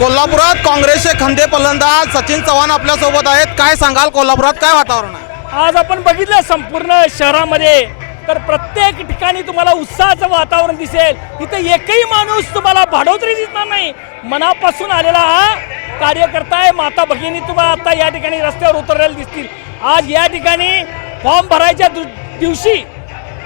कोल्हापुरात काँग्रेसचे खंदे फलंदाज सचिन चव्हाण आपल्यासोबत आहेत. काय सांगाल? कोल्हापुरात काय वातावरण आहे? आज आपण बघितलं संपूर्ण शहरामध्ये. तर प्रत्येक ठिकाणी तुम्हाला उत्साहाचं वातावरण दिसेल. इथं एकही माणूस तुम्हाला भाडोतरी दिसणार नाही. मनापासून आलेला हा कार्यकर्ता आहे. माता भगिनी तुम्हाला आता या ठिकाणी रस्त्यावर उतरलेले दिसतील. आज या ठिकाणी फॉर्म भरायच्या दु- दिवशी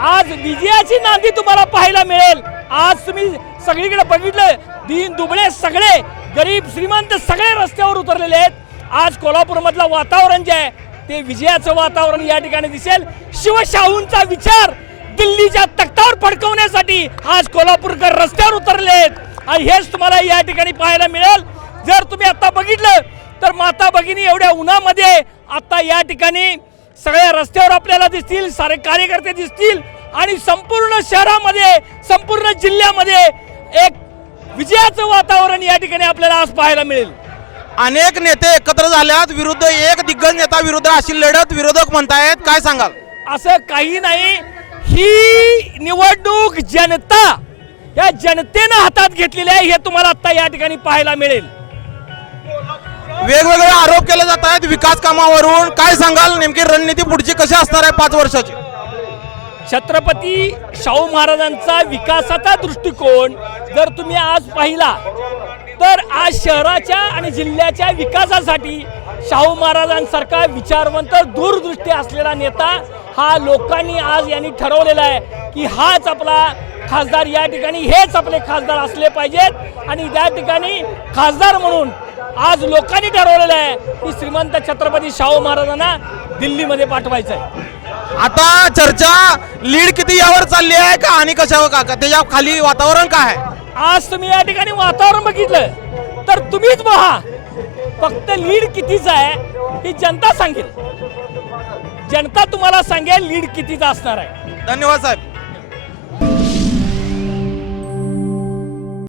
आज विजयाची नांदी तुम्हाला पाहायला मिळेल. आज तुम्ही सगळीकडे बघितलं दीन दुबळे सगळे गरीब श्रीमंत सगळे रस्त्यावर उतरलेले आहेत. आज कोल्हापूरमधलं वातावरण जे आहे ते विजयाचं वातावरण या ठिकाणी दिसेल. शिवशाहूंचा विचार दिल्लीच्या तख्तावर फडकवण्यासाठी आज कोल्हापूरकर रस्त्यावर उतरले आहेत. आणि हेच तुम्हाला या ठिकाणी पाहायला मिळेल. जर तुम्ही आता बघितलं तर माता भगिनी एवढ्या उन्हामध्ये आता या ठिकाणी सगळ्या रस्त्यावर आपल्याला दिसतील सारे कार्यकर्ते दिसतील. आणि संपूर्ण शहरामध्ये संपूर्ण जिल्ह्यामध्ये एक विजयाचं वातावरण या ठिकाणी आपल्याला आज पाहायला मिळेल. अनेक नेते एकत्र झाल्यात विरुद्ध एक दिग्गज नेता विरुद्ध अशी लढत विरोधक म्हणतायत. काय सांगाल? असं काही नाही. ही निवडणूक जनता या जनतेनं हातात घेतलेली आहे हे तुम्हाला आता या ठिकाणी पाहायला मिळेल. वेगवेगळे आरोप केले जात आहेत विकास कामावरून. काय सांगाल? नेमकी रणनीती पुढची कशी असणार आहे पाच वर्षाची? छत्रपती शाहू महाराजांचा विकासाचा दृष्टिकोन जर तुम्ही आज पाहिला तर आज शहराच्या आणि जिल्ह्याच्या विकासासाठी शाहू महाराजांसारखा विचारवंत दूरदृष्टी असलेला नेता हा लोकांनी आज यांनी ठरवलेला आहे की हाच आपला खासदार या ठिकाणी हेच आपले खासदार असले पाहिजेत. आणि त्या ठिकाणी खासदार म्हणून आज लोकांनी ठरवलेलं आहे की श्रीमंत छत्रपती शाहू महाराजांना दिल्लीमध्ये पाठवायचं आहे. आता चर्चा लीड किती यावर चालली आहे का आणि कशावर का? का त्याच्याखाली वातावरण काय आहे? आज तुम्ही या ठिकाणी वातावरण बघितलं तर तुम्हीच पहा फक्त लीड कितीच आहे ही जनता सांगेल. जनता तुम्हाला सांगेल लीड कितीचा असणार आहे. धन्यवाद साहेब.